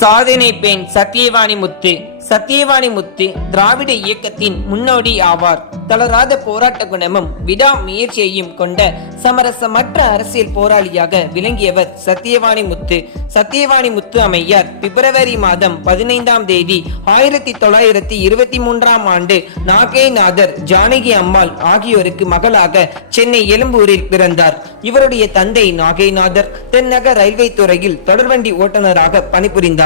சாதனை பெண் சத்தியவாணி முத்து. சத்தியவாணி முத்து திராவிட இயக்கத்தின் முன்னோடி ஆவார். தளராத போராட்ட குணமும் விடாமுயற்சியையும் கொண்ட சமரசமற்ற அரசியல் போராளியாக விளங்கியவர் சத்தியவாணி முத்து. சத்தியவாணி முத்து அம்மையார் பிப்ரவரி மாதம் 15ஆம் தேதி 1923ஆம் ஆண்டு நாகைநாதர் ஜானகி அம்மாள் ஆகியோருக்கு மகளாக சென்னை எழும்பூரில் பிறந்தார். இவருடைய தந்தை நாகைநாதர் தென்னக ரயில்வே துறையில் தொடர்வண்டி ஓட்டுநராக பணிபுரிந்தார்.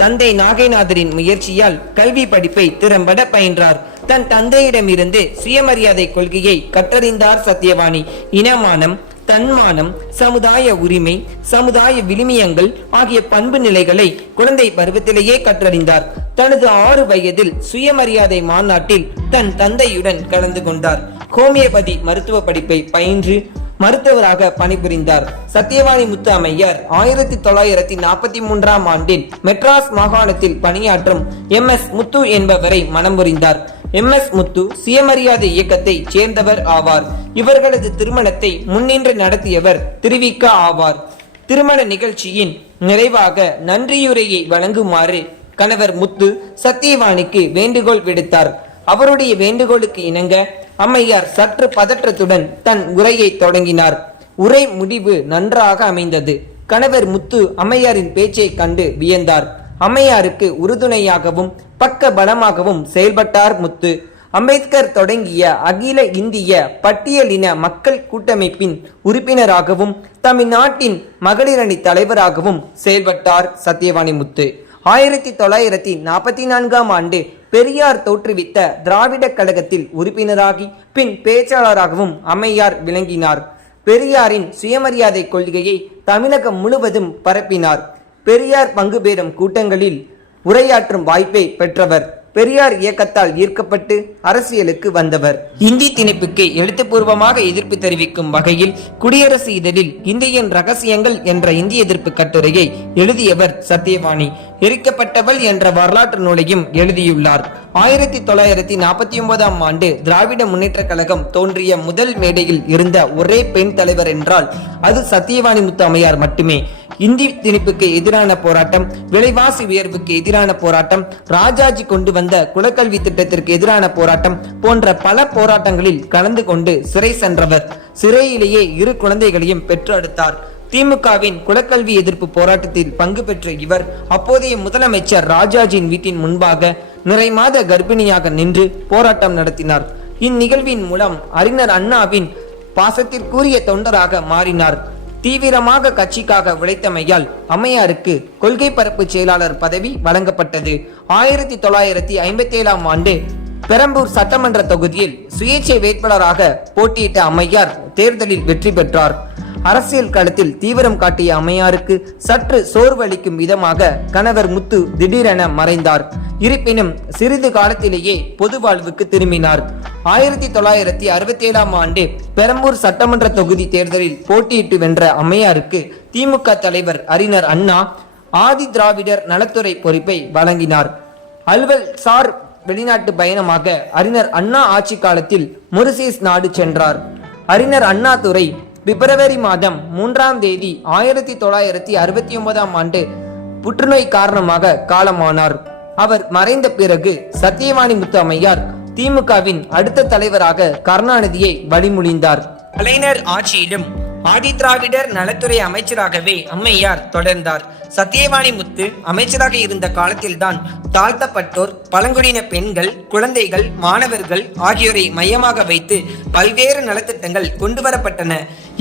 தந்தை நாகைநாதரின் முயற்சியால் கல்வி படிப்பை திறம்பட பயின்றார். தன் தந்தையிடமிருந்து சுயமரியாதை கொள்கையை கற்றறிந்தார் சத்தியவாணி. இனமானம், தன்மானம், சமுதாய உரிமை, சமுதாய விழுமியங்கள் ஆகிய பண்பு நிலைகளை குழந்தை பருவத்திலேயே கற்றறிந்தார். தனது 6 வயதில் சுயமரியாதை மாநாட்டில் தன் தந்தையுடன் கலந்து கொண்டார். ஹோமியோபதி மருத்துவ படிப்பை பயின்று மருத்துவராக பணிபுரிந்தார். சத்தியவாணி முத்து அம்மையார் 1943ஆம் ஆண்டில் மெட்ராஸ் மாகாணத்தில் பணியாற்றும் MS முத்து என்பவரை மணம் புரிந்தார். MS முத்து சுயமரியாதை இயக்கத்தை சேர்ந்தவர் ஆவார். இவர்களது திருமணத்தை முன்னின்று நடத்தியவர் திருவிக ஆவார். திருமண நிகழ்ச்சியின் நிறைவாக நன்றியுரையை வழங்குமாறு கணவர் முத்து சத்தியவாணிக்கு வேண்டுகோள் விடுத்தார். அவருடைய வேண்டுகோளுக்கு இணங்க அம்மையார் சற்று பதற்றத்துடன் தன் உரையை தொடங்கினார். உரை முடிவு நன்றாக அமைந்தது. கணவர் முத்து அம்மையாரின் பேச்சை கண்டு வியந்தார். அம்மையாருக்கு உறுதுணையாகவும் பக்க பலமாகவும் செயல்பட்டார் முத்து. அம்பேத்கர் தொடங்கிய அகில இந்திய பட்டியலின மக்கள் கூட்டமைப்பின் உறுப்பினராகவும் தமிழ்நாட்டின் மகளிரணி தலைவராகவும் செயல்பட்டார் சத்தியவாணி முத்து. 1944ஆம் ஆண்டு பெரியார் தோற்றுவித்த திராவிட கழகத்தில் உறுப்பினராகி பின் பேச்சாளராகவும் அம்மையார் விளங்கினார். பெரியாரின் சுயமரியாதை கொள்கையை தமிழகம் முழுவதும் பரப்பினார். பெரியார் பங்கு பெறும் கூட்டங்களில் உரையாற்றும் வாய்ப்பை பெற்றவர். பெரியார் இயக்கத்தால் ஈர்க்கப்பட்டு அரசியலுக்கு வந்தவர். இந்தி திணிப்புக்கு எழுத்துப்பூர்வமாக எதிர்ப்பு தெரிவிக்கும் வகையில் குடியரசு இதழில் இந்தியன் ரகசியங்கள் என்ற இந்திய எதிர்ப்பு கட்டுரையை எழுதியவர் சத்தியவாணி. எரிக்கப்பட்டவள் என்ற வரலாற்று நூலையும் எழுதியுள்ளார். 1949ஆம் ஆண்டு திராவிட முன்னேற்ற கழகம் தோன்றிய முதல் மேடையில் இருந்த ஒரே பெண் தலைவர் என்றால் அது சத்தியவாணி முத்து அம்மையார் மட்டுமே. இந்தி திணிப்புக்கு எதிரான போராட்டம், விலைவாசி உயர்வுக்கு எதிரான போராட்டம், ராஜாஜி கொண்டு வந்த குலக்கல்வி திட்டத்திற்கு எதிரான போராட்டம் போன்ற பல போராட்டங்களில் கலந்து கொண்டு சிறை சென்றவர். சிறையிலேயே 2 குழந்தைகளையும் பெற்றெடுத்தார். திமுகவின் குலக்கல்வி எதிர்ப்பு போராட்டத்தில் பங்கு பெற்ற இவர் அப்போதைய முதலமைச்சர் ராஜாஜியின் வீட்டின் முன்பாக நிறைமாத கர்ப்பிணியாக நின்று போராட்டம் நடத்தினார். இந்நிகழ்வின் மூலம் அறிஞர் அண்ணாவின் பாசத்திற்குரிய தொண்டராக மாறினார். தீவிரமாக கட்சிக்காக உழைத்தமையால் அம்மையாருக்கு கொள்கை பரப்பு செயலாளர் பதவி வழங்கப்பட்டது. 1957ஆம் ஆண்டு பெரம்பூர் சட்டமன்ற தொகுதியில் சுயேட்சை வேட்பாளராக போட்டியிட்ட அம்மையார் தேர்தலில் வெற்றி பெற்றார். அரசியல் களத்தில் தீவிரம் காட்டிய அம்மையாருக்கு சற்று சோர்வளிக்கும் விதமாக கணவர் முத்து திடீரென மறைந்தார். இருப்பினும் சிறிது காலத்திலேயே பொது வாழ்வுக்கு திரும்பினார். 1967ஆம் ஆண்டு பெரம்பூர் சட்டமன்ற தொகுதி தேர்தலில் போட்டியிட்டு வென்ற அம்மையாருக்கு திமுக தலைவர் அறிஞர் அண்ணா ஆதி திராவிடர் நலத்துறை பொறுப்பை வழங்கினார். அலுவல் சார் வெளிநாட்டு பயணமாக அறிஞர் அண்ணா ஆட்சி காலத்தில் மொரிசியஸ் நாடு சென்றார். அறிஞர் அண்ணா துரை பிப்ரவரி மாதம் 3ஆம் தேதி 1969ஆம் ஆண்டு புற்றுநோய் காரணமாக காலமானார். அவர் மறைந்த பிறகு சத்தியவாணி முத்து அம்மையார் திமுகவின் அடுத்த தலைவராக கருணாநிதியை வழிமொழிந்தார். கலைஞர் ஆட்சியிலும் ஆதி திராவிடர் நலத்துறை அமைச்சராகவே அம்மையார் தொடர்ந்தார். சத்தியவாணி முத்து அமைச்சராக இருந்த காலத்தில்தான் தாழ்த்தப்பட்டோர், பழங்குடியின பெண்கள், குழந்தைகள், மாணவர்கள் ஆகியோரை மையமாக வைத்து பல்வேறு நலத்திட்டங்கள் கொண்டு வரப்பட்டன.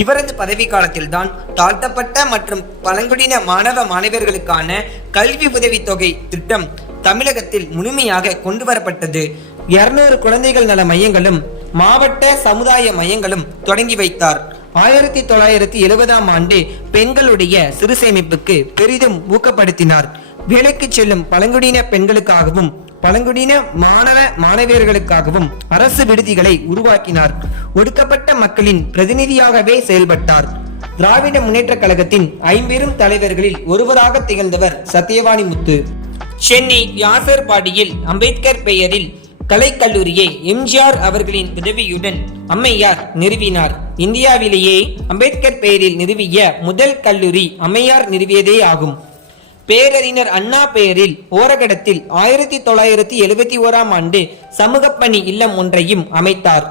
இவரது பதவி காலத்தில்தான் தாழ்த்தப்பட்ட மற்றும் பழங்குடியின மாணவ மாணவர்களுக்கான கல்வி உதவித்தொகை திட்டம் தமிழகத்தில் முழுமையாக கொண்டு வரப்பட்டது. 200 குழந்தைகள் நல மையங்களும் மாவட்ட சமுதாய மையங்களும் தொடங்கி வைத்தார். 1970ஆம் ஆண்டு பெண்களுடைய சிறு சேமிப்புக்கு பெரிதும் ஊக்கப்படுத்தினார். வேலைக்கு செல்லும் பழங்குடியின பெண்களுக்காகவும் பழங்குடியின மாணவ மாணவியர்களுக்காகவும் அரசு விடுதிகளை உருவாக்கினார். ஒடுக்கப்பட்ட மக்களின் பிரதிநிதியாகவே செயல்பட்டார். திராவிட முன்னேற்ற கழகத்தின் 5 தலைவர்களில் ஒருவராக திகழ்ந்தவர் சத்தியவாணி முத்து. சென்னை வியாசர்பாடியில் அம்பேத்கர் பெயரில் கலைக்கல்லூரியை எம்ஜிஆர் அவர்களின் உதவியுடன் அம்மையார் நிறுவினார். இந்தியாவிலேயே அம்பேத்கர் பெயரில் நிறுவிய முதல் கல்லூரி அம்மையார் நிறுவியதே ஆகும். பேரறிஞர் அண்ணா பெயரில் ஓரகடத்தில் 1971ஆம் ஆண்டு சமூகப்பணி இல்லம் ஒன்றையும் அமைத்தார்.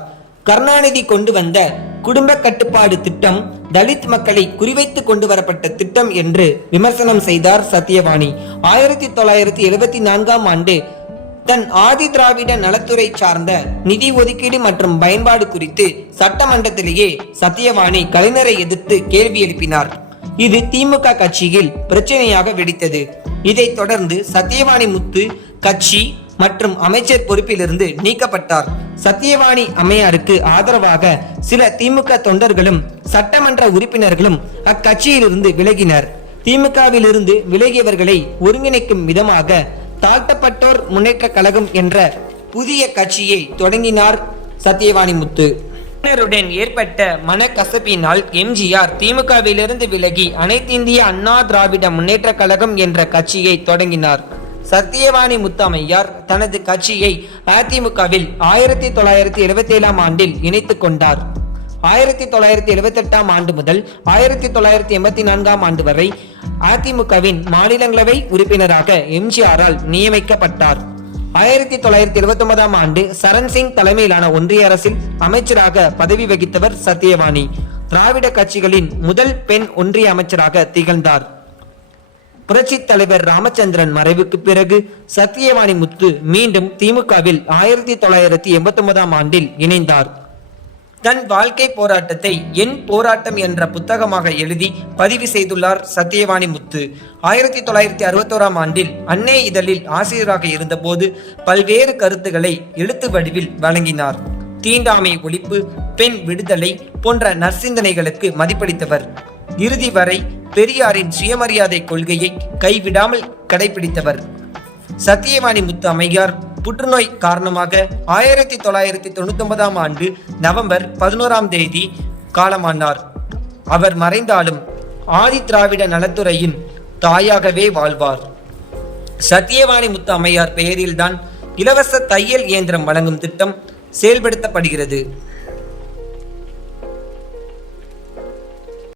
கருணாநிதி கொண்டு வந்த குடும்ப கட்டுப்பாடு திட்டம் தலித் மக்களை குறிவைத்து கொண்டு வரப்பட்ட திட்டம் என்று விமர்சனம் செய்தார் சத்தியவாணி. 1974ஆம் ஆண்டு தன் ஆதி திராவிட நலத்துறை சார்ந்த நிதி ஒதுக்கீடு மற்றும் பயன்பாடு குறித்து சட்டமன்றத்திலேயே சத்தியவாணி கலைஞரை எதிர்த்து கேள்வி எழுப்பினார். இது திமுக கட்சியில் பிரச்சனையாக வெடித்தது. இதைத் தொடர்ந்து சத்தியவாணி முத்து கட்சி மற்றும் அமைச்சர் பொறுப்பிலிருந்து நீக்கப்பட்டார். சத்தியவாணி அம்மையாருக்கு ஆதரவாக சில திமுக தொண்டர்களும் சட்டமன்ற உறுப்பினர்களும் அக்கட்சியிலிருந்து விலகினர். திமுகவிலிருந்து விலகியவர்களை ஒருங்கிணைக்கும் விதமாக தாழ்த்தப்பட்டோர் முன்னேற்ற கழகம் என்ற புதிய கட்சியை தொடங்கினார் சத்தியவாணி முத்து. உடன் ஏற்பட்ட மனக்கசப்பினால் எம்ஜிஆர் திமுகவிலிருந்து விலகி அனைத்திந்திய அண்ணா திராவிட முன்னேற்ற கழகம் என்ற கட்சியை தொடங்கினார். சத்தியவாணி முத்தம்மையார் தனது கட்சியை அதிமுகவில் 1977ஆம் ஆண்டில் இணைத்துக் கொண்டார். 1978ஆம் ஆண்டு முதல் 1984ஆம் ஆண்டு வரை அதிமுகவின் மாநிலங்களவை உறுப்பினராக எம்ஜிஆரால் நியமிக்கப்பட்டார். 1979ஆம் ஆண்டு சரண் சிங் தலைமையிலான ஒன்றிய அரசில் அமைச்சராக பதவி வகித்தவர் சத்தியவாணி. திராவிட கட்சிகளின் முதல் பெண் ஒன்றிய அமைச்சராக திகழ்ந்தார். புரட்சி தலைவர் ராமச்சந்திரன் மறைவுக்கு பிறகு சத்தியவாணி முத்து மீண்டும் திமுகவில் 1989ஆம் ஆண்டில் இணைந்தார். தன் வாழ்க்கை போராட்டத்தை என் போராட்டம் என்ற புத்தகமாக எழுதி பதிவு செய்துள்ளார் சத்தியவாணி முத்து. 1961ஆம் ஆண்டில் அன்னை இதழில் ஆசிரியராக இருந்தபோது பல்வேறு கருத்துக்களை எழுத்து வடிவில் வழங்கினார். தீண்டாமை ஒழிப்பு, பெண் விடுதலை போன்ற நற்சிந்தனைகளுக்கு மதிப்பளித்தவர். இறுதி வரை பெரியாரின் சுயமரியாதை கொள்கையை கைவிடாமல் கடைபிடித்தவர். சத்தியவாணி முத்து அம்மையார் புற்றுநோய் காரணமாக 1999ஆம் ஆண்டு நவம்பர் 11ஆம் தேதி காலமானார். அவர் மறைந்தாலும் ஆதி திராவிட நலத்துறையின் தாயாகவே வாழ்வார். சத்தியவாணி முத்து அம்மையார் பெயரில்தான் இலவச தையல் இயந்திரம் வழங்கும் திட்டம் செயல்படுத்தப்படுகிறது.